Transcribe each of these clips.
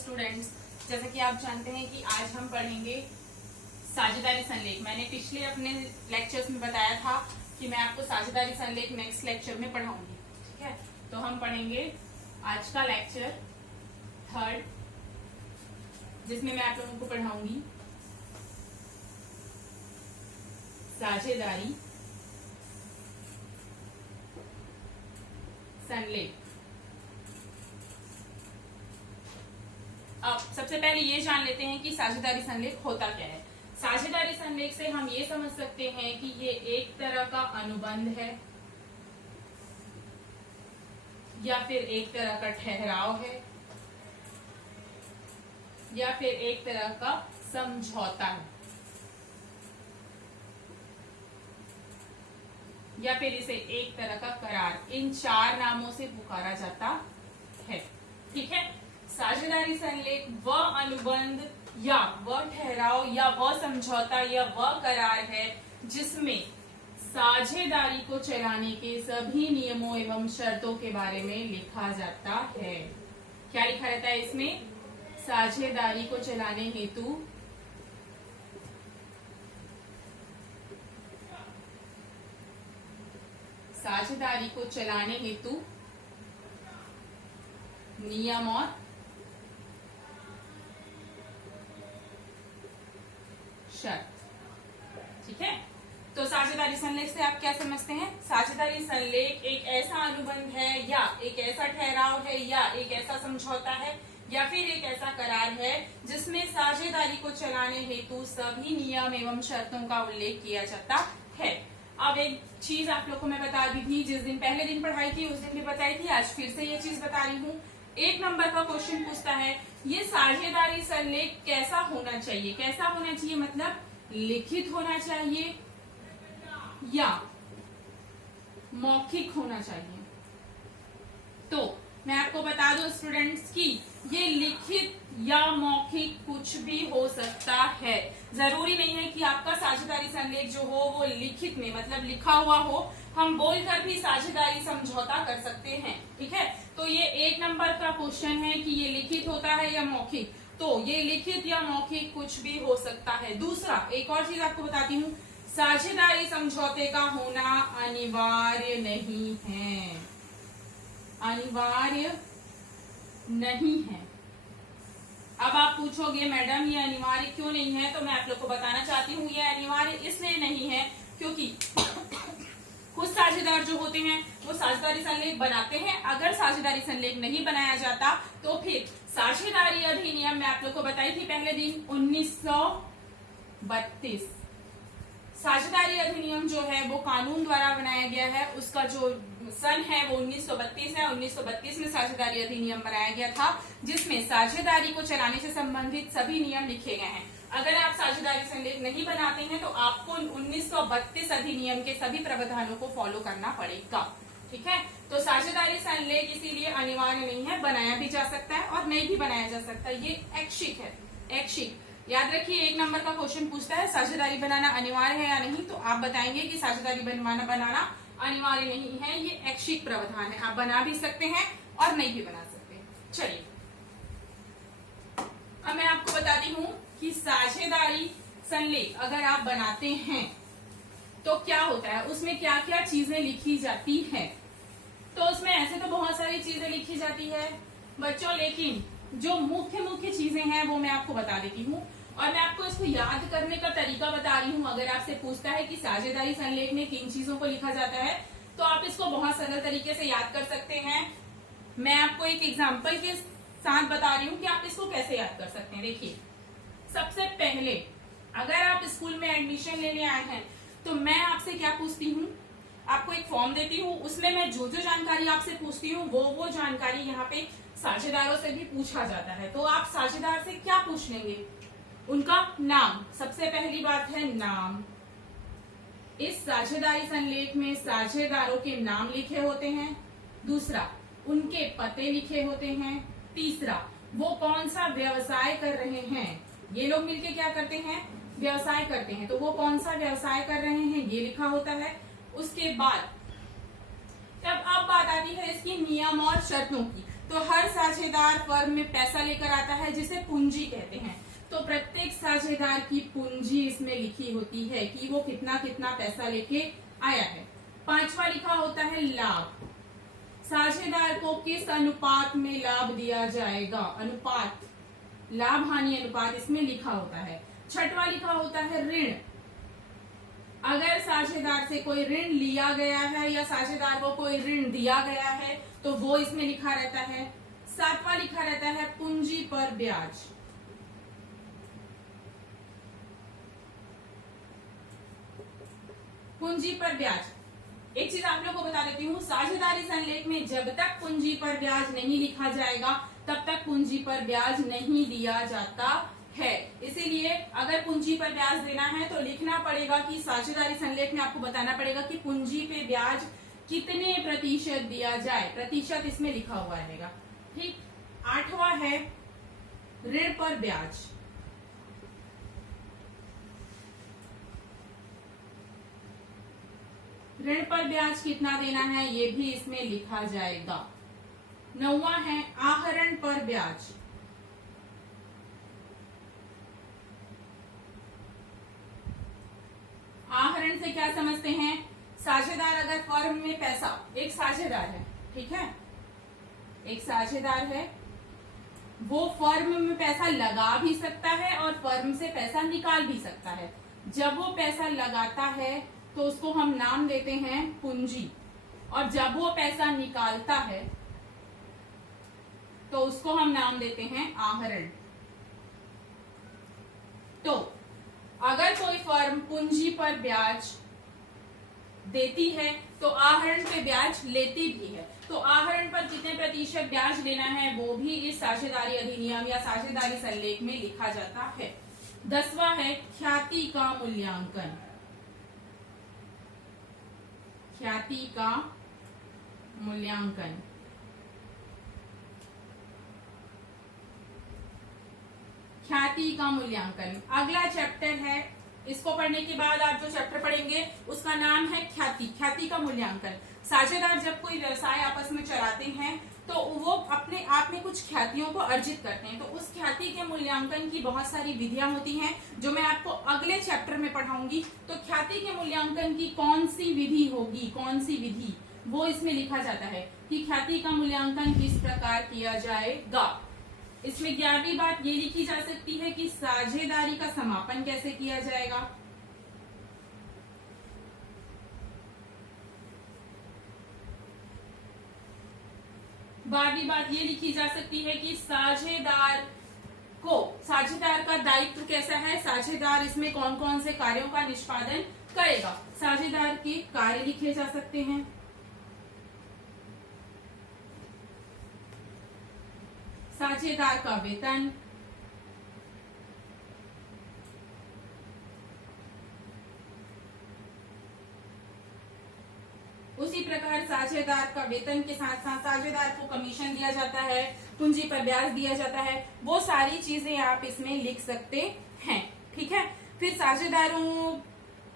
Students, जैसा कि आप जानते हैं कि आज हम पढ़ेंगे साझेदारी संलेख। मैंने पिछले अपने लेक्चर्स में बताया था कि मैं आपको साझेदारी संलेख नेक्स्ट लेक्चर में पढ़ाऊंगी। ठीक है, तो हम पढ़ेंगे आज का लेक्चर 3rd, जिसमें मैं आप लोगों को पढ़ाऊंगी साझेदारी संलेख। अब सबसे पहले ये जान लेते हैं कि साझेदारी संलेख होता क्या है। साझेदारी संलेख से हम ये समझ सकते हैं कि ये एक तरह का अनुबंध है या फिर एक तरह का ठहराव है या फिर एक तरह का समझौता है या फिर इसे एक तरह का करार, इन 4 नामों से पुकारा जाता है। ठीक है, साझेदारी संलेख वह अनुबंध या वह ठहराव या वह समझौता या वह करार है जिसमें साझेदारी को चलाने के सभी नियमों एवं शर्तों के बारे में लिखा जाता है। क्या लिखा रहता है इसमें? साझेदारी को चलाने हेतु साझेदारी को चलाने हेतु नियम और शर्त। ठीक है, तो साझेदारी संलेख से आप क्या समझते हैं? साझेदारी संलेख एक ऐसा अनुबंध है या एक ऐसा ठहराव है या एक ऐसा समझौता है या फिर एक ऐसा करार है जिसमें साझेदारी को चलाने हेतु सभी नियम एवं शर्तों का उल्लेख किया जाता है। अब एक चीज आप लोग को मैं बता दी थी, जिस दिन पहले दिन पढ़ाई थी उस दिन भी बताई थी, आज फिर से ये चीज बता रही हूँ। 1 नंबर का क्वेश्चन पूछता है ये साझेदारी संलेख कैसा होना चाहिए। कैसा होना चाहिए मतलब लिखित होना चाहिए या मौखिक होना चाहिए। तो मैं आपको बता दूं स्टूडेंट्स कि ये लिखित या मौखिक कुछ भी हो सकता है। जरूरी नहीं है कि आपका साझेदारी संलेख जो हो वो लिखित में मतलब लिखा हुआ हो। हम बोलकर भी साझेदारी समझौता कर सकते हैं। ठीक है, तो ये 1 नंबर का क्वेश्चन है कि ये लिखित होता है या मौखिक। तो ये लिखित या मौखिक कुछ भी हो सकता है। दूसरा, एक और चीज आपको बताती हूँ, साझेदारी समझौते का होना अनिवार्य नहीं है। अनिवार्य नहीं है। अब आप पूछोगे मैडम ये अनिवार्य क्यों नहीं है, तो मैं आप लोग को बताना चाहती हूँ ये अनिवार्य इसलिए नहीं है क्योंकि कुछ साझेदार जो होते हैं वो साझेदारी संलेख बनाते हैं। अगर साझेदारी संलेख नहीं बनाया जाता तो फिर साझेदारी अधिनियम में आप लोग को बताई थी पहले दिन 1932 साझेदारी अधिनियम जो है वो कानून द्वारा बनाया गया है। उसका जो सन है वो 1932 है। 1932 में साझेदारी अधिनियम बनाया गया था जिसमें साझेदारी को चलाने से संबंधित सभी नियम लिखे गए हैं। अगर आप साझेदारी संलेख नहीं बनाते हैं तो आपको 1932 अधिनियम के सभी प्रावधानों को फॉलो करना पड़ेगा। ठीक है, तो साझेदारी संलेख इसीलिए अनिवार्य नहीं है, बनाया भी जा सकता है और नहीं भी बनाया जा सकता। ये ऐच्छिक है, ऐच्छिक। याद रखिए 1 नंबर का क्वेश्चन पूछता है साझेदारी बनाना अनिवार्य है या नहीं, तो आप बताएंगे कि साझेदारी बनाना अनिवार्य नहीं है, ये ऐच्छिक प्रावधान है। आप बना भी सकते हैं और नहीं भी बना सकते। चलिए अब मैं आपको बताती हूँ कि साझेदारी संलेख अगर आप बनाते हैं तो क्या होता है, उसमें क्या क्या चीजें लिखी जाती है। तो उसमें ऐसे तो बहुत सारी चीजें लिखी जाती है बच्चों, लेकिन जो मुख्य चीजें हैं वो मैं आपको बता देती हूँ और मैं आपको इसको याद करने का तरीका बता रही हूँ। अगर आपसे पूछता है कि साझेदारी संलेख में किन चीजों को लिखा जाता है तो आप इसको बहुत सरल तरीके से याद कर सकते हैं। मैं आपको एक एग्जाम्पल के साथ बता रही हूँ कि आप इसको कैसे याद कर सकते हैं। देखिए, सबसे पहले अगर आप स्कूल में एडमिशन लेने आए हैं तो मैं आपसे क्या पूछती हूँ, आपको एक फॉर्म देती हूँ, उसमें मैं जो जो जानकारी आपसे पूछती हूँ वो जानकारी यहाँ पे साझेदारों से भी पूछा जाता है। तो आप साझेदार से क्या पूछ लेंगे? उनका नाम। सबसे पहली बात है नाम। इस साझेदारी संलेख में साझेदारों के नाम लिखे होते हैं। दूसरा, उनके पते लिखे होते हैं। तीसरा, वो कौन सा व्यवसाय कर रहे हैं। ये लोग मिलके क्या करते हैं? व्यवसाय करते हैं। तो वो कौन सा व्यवसाय कर रहे हैं ये लिखा होता है। उसके बाद तब अब बात आती है इसकी नियम और शर्तों की। तो हर साझेदार फर्म में पैसा लेकर आता है जिसे पूंजी कहते हैं। तो प्रत्येक साझेदार की पूंजी इसमें लिखी होती है कि वो कितना कितना पैसा लेके आया है। पांचवा लिखा होता है लाभ। साझेदार को किस अनुपात में लाभ दिया जाएगा, अनुपात, लाभ हानि अनुपात इसमें लिखा होता है। छठवा लिखा होता है ऋण। अगर साझेदार से कोई ऋण लिया गया है या साझेदार को कोई ऋण दिया गया है तो वो इसमें लिखा रहता है। सातवां लिखा रहता है पूंजी पर ब्याज। पूंजी पर ब्याज, एक चीज आप लोग को बता देती हूँ, साझेदारी संलेख में जब तक पूंजी पर ब्याज नहीं लिखा जाएगा तब तक पूंजी पर ब्याज नहीं दिया जाता है। इसीलिए अगर पूंजी पर ब्याज देना है तो लिखना पड़ेगा कि साझेदारी संलेख में आपको बताना पड़ेगा कि पूंजी पे ब्याज कितने प्रतिशत दिया जाए, प्रतिशत इसमें लिखा हुआ रहेगा। ठीक। आठवां है ऋण पर ब्याज। ऋण पर ब्याज कितना देना है ये भी इसमें लिखा जाएगा। नौवां है आहरण पर ब्याज। आहरण से क्या समझते हैं, साझेदार अगर फर्म में पैसा, एक साझेदार है, ठीक है, एक साझेदार है, वो फर्म में पैसा लगा भी सकता है और फर्म से पैसा निकाल भी सकता है। जब वो पैसा लगाता है तो उसको हम नाम देते हैं पूंजी, और जब वो पैसा निकालता है तो उसको हम नाम देते हैं आहरण। तो अगर कोई फर्म पूंजी पर ब्याज देती है तो आहरण पे ब्याज लेती भी है। तो आहरण पर कितने प्रतिशत ब्याज लेना है वो भी इस साझेदारी अधिनियम या साझेदारी संलेख में लिखा जाता है। 10वां है ख्याति का मूल्यांकन। ख्याति का मूल्यांकन। ख्याति का मूल्यांकन अगला चैप्टर है। इसको पढ़ने के बाद आप जो चैप्टर पढ़ेंगे उसका नाम है ख्याति, ख्याति का मूल्यांकन। साझेदार जब कोई व्यवसाय आपस में चलाते हैं तो वो अपने आप में कुछ ख्यातियों को अर्जित करते हैं। तो उस ख्याति के मूल्यांकन की बहुत सारी विधियां होती हैं जो मैं आपको अगले चैप्टर में पढ़ाऊंगी। तो ख्याति के मूल्यांकन की कौन सी विधि होगी, कौन सी विधि, वो इसमें लिखा जाता है कि ख्याति का मूल्यांकन किस प्रकार किया जाएगा। इसमें 11वीं बात ये लिखी जा सकती है कि साझेदारी का समापन कैसे किया जाएगा। बारहवीं बात ये लिखी जा सकती है कि साझेदार का दायित्व कैसा है, साझेदार इसमें कौन कौन से कार्यों का निष्पादन करेगा। साझेदार के कार्य लिखे जा सकते हैं। साझेदार का वेतन, उसी प्रकार साझेदार का वेतन के साथ साथ साझेदार को कमीशन दिया जाता है, पूंजी पर ब्याज दिया जाता है, वो सारी चीजें आप इसमें लिख सकते हैं। ठीक है। फिर साझेदारों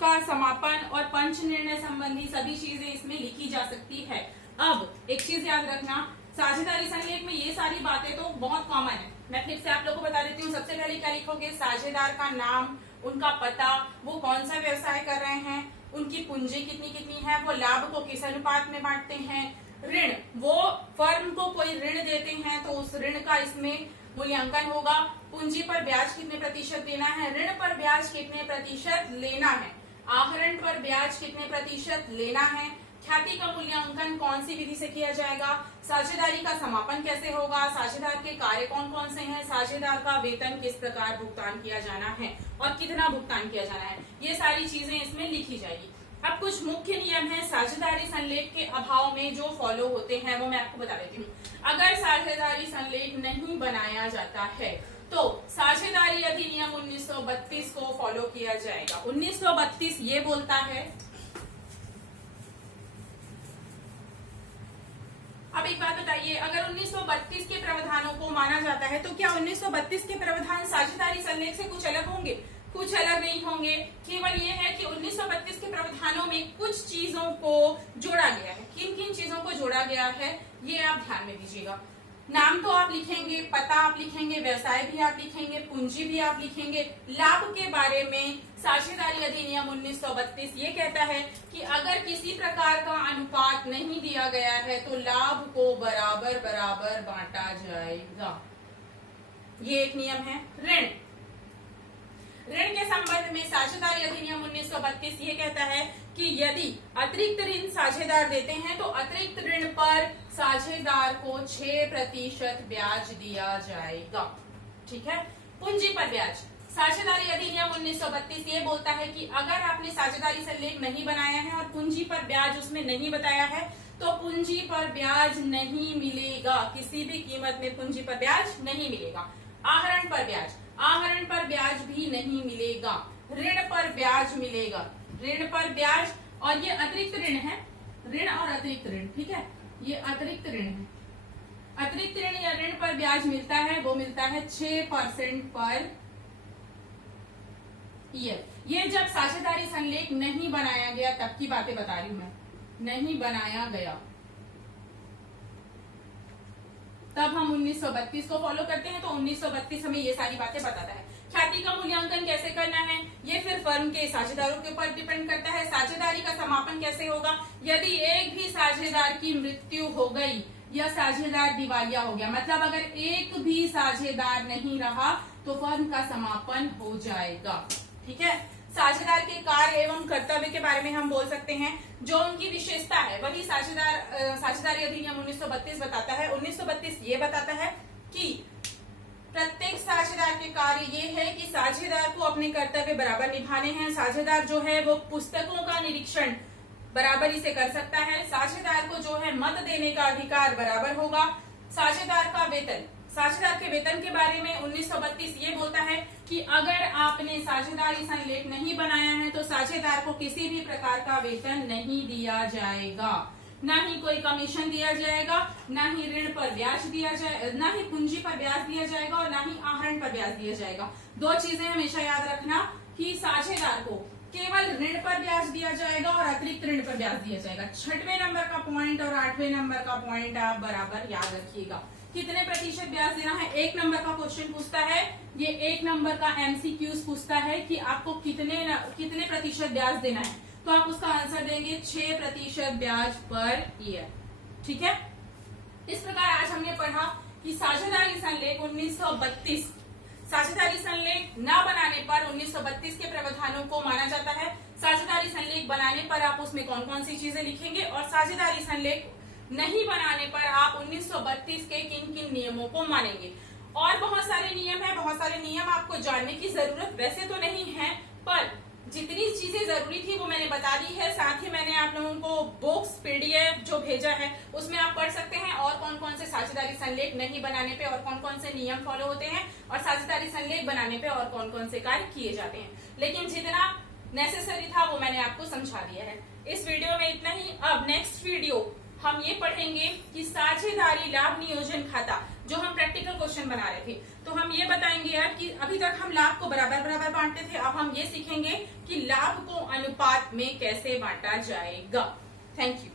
का समापन और पंच निर्णय संबंधी सभी चीजें इसमें लिखी जा सकती है। अब एक चीज याद रखना, साझेदारी संलेख में ये सारी बातें तो बहुत कॉमन है। मैं फिर से आप लोगों को बता देती हूँ। सबसे पहले क्या लिखोगे, साझेदार का नाम, उनका पता, वो कौन सा व्यवसाय कर रहे हैं, उनकी पूंजी कितनी कितनी है, वो लाभ को किस अनुपात में बांटते हैं, ऋण, वो फर्म को कोई ऋण देते हैं तो उस ऋण का इसमें मूल्यांकन होगा, पूंजी पर ब्याज कितने प्रतिशत देना है, ऋण पर ब्याज कितने प्रतिशत लेना है, आहरण पर ब्याज कितने प्रतिशत लेना है, ख्याति का मूल्यांकन कौन सी विधि से किया जाएगा, साझेदारी का समापन कैसे होगा, साझेदार के कार्य कौन कौन से हैं, साझेदार का वेतन किस प्रकार भुगतान किया जाना है और कितना भुगतान किया जाना है, ये सारी चीजें इसमें लिखी जाएगी। अब कुछ मुख्य नियम है साझेदारी संलेख के अभाव में जो फॉलो होते हैं वो मैं आपको बता देती हूँ। अगर साझेदारी संलेख नहीं बनाया जाता है तो साझेदारी अधिनियम 1932 को फॉलो किया जाएगा। 1932 ये बोलता है, अब एक बात बताइए, अगर 1932 के प्रावधानों को माना जाता है तो क्या 1932 के प्रावधान साझेदारी संलेख से कुछ अलग होंगे? कुछ अलग नहीं होंगे। केवल ये है कि 1932 के प्रावधानों में कुछ चीजों को जोड़ा गया है। किन किन चीजों को जोड़ा गया है ये आप ध्यान में दीजिएगा। नाम तो आप लिखेंगे, पता आप लिखेंगे, व्यवसाय भी आप लिखेंगे, पूंजी भी आप लिखेंगे। लाभ के बारे में साझेदारी अधिनियम 1932 ये कहता है कि अगर किसी प्रकार का अनुपात नहीं दिया गया है तो लाभ को बराबर बराबर बांटा जाएगा। ये एक नियम है। ऋण के संबंध में साझेदारी अधिनियम 1932 ये कहता है कि यदि अतिरिक्त ऋण साझेदार देते हैं तो अतिरिक्त ऋण पर साझेदार को 6% ब्याज दिया जाएगा। ठीक है। पूंजी पर ब्याज, साझेदारी अधिनियम 1932 ये बोलता है कि अगर आपने साझेदारी संलेख नहीं बनाया है और पूंजी पर ब्याज उसमें नहीं बताया है तो पूंजी पर ब्याज नहीं मिलेगा, किसी भी कीमत में पूंजी पर ब्याज नहीं मिलेगा। आहरण पर ब्याज, आहरण पर ब्याज भी नहीं मिलेगा, ऋण पर ब्याज मिलेगा। ऋण पर ब्याज, और ये अतिरिक्त ऋण है, ऋण और अतिरिक्त ऋण, ठीक है, ये अतिरिक्त ऋण है। अतिरिक्त ऋण या ऋण पर ब्याज मिलता है, वो मिलता है 6% पर ईयर। ये जब साझेदारी संलेख नहीं बनाया गया तब की बातें बता रही हूं मैं, नहीं बनाया गया तब हम 1932 को फॉलो करते हैं, तो 1932 हमें ये सारी बातें बताता है। ख्याति का मूल्यांकन कैसे करना है ये फिर फर्म के साझेदारों के ऊपर डिपेंड करता है। साझेदारी का समापन कैसे होगा, यदि एक भी साझेदार की मृत्यु हो गई या साझेदार दिवालिया हो गया, मतलब अगर एक भी साझेदार नहीं रहा तो फर्म का समापन हो जाएगा। ठीक है। साझेदार के कार्य एवं कर्तव्य के बारे में हम बोल सकते हैं, जो उनकी विशेषता है वही साझेदारी अधिनियम 1932 बताता है। 1932 ये बताता है कि प्रत्येक साझेदार के कार्य ये है कि साझेदार को अपने कर्तव्य बराबर निभाने हैं। साझेदार जो है वो पुस्तकों का निरीक्षण बराबरी से कर सकता है। साझेदार को जो है मत देने का अधिकार बराबर होगा। साझेदार का वेतन, साझेदार के वेतन के बारे में 1932 ये बोलता है कि अगर आपने साझेदारी संलेख नहीं बनाया है तो साझेदार को किसी भी प्रकार का वेतन नहीं दिया जाएगा, ना ही कोई कमीशन दिया जाएगा, ना ही ऋण पर ब्याज दिया जाए, ना ही पूंजी पर ब्याज दिया जाएगा और ना ही आहरण पर ब्याज दिया जाएगा। दो चीजें हमेशा याद रखना कि साझेदार को केवल ऋण पर ब्याज दिया जाएगा और अतिरिक्त ऋण पर ब्याज दिया जाएगा। 6वें नंबर का पॉइंट और 8वें नंबर का पॉइंट आप बराबर याद रखिएगा। कितने प्रतिशत ब्याज देना है, 1 नंबर का क्वेश्चन पूछता है, ये 1 नंबर का एमसीक्यूज पूछता है कि आपको कितने प्रतिशत ब्याज देना है, तो आप उसका आंसर देंगे 6% ब्याज पर ईयर। ठीक है। इस प्रकार आज हमने पढ़ा कि साझेदारी संलेख 1932, साझेदारी संलेख न बनाने पर 1932 के प्रावधानों को माना जाता है। साझेदारी संलेख बनाने पर आप उसमें कौन कौन सी चीजें लिखेंगे और साझेदारी संलेख नहीं बनाने पर आप 1932 के किन किन नियमों को मानेंगे। और बहुत सारे नियम है, बहुत सारे नियम आपको जानने की जरूरत वैसे तो नहीं है, पर जितनी चीजें जरूरी थी वो मैंने बता दी है। साथ ही मैंने आप लोगों को बुक्स पीडीएफ जो भेजा है उसमें आप पढ़ सकते हैं और कौन कौन से साझेदारी संलेख नहीं बनाने पे और कौन कौन से नियम फॉलो होते हैं और साझेदारी संलेख बनाने पे और कौन कौन से कार्य किए जाते हैं। लेकिन जितना नेसेसरी था वो मैंने आपको समझा दिया है। इस वीडियो में इतना ही। अब नेक्स्ट वीडियो हम ये पढ़ेंगे कि साझेदारी लाभ नियोजन खाता, जो हम प्रैक्टिकल क्वेश्चन बना रहे थे, तो हम ये बताएंगे अब कि अभी तक हम लाभ को बराबर बराबर बांटते थे, अब हम ये सीखेंगे कि लाभ को अनुपात में कैसे बांटा जाएगा। Thank you.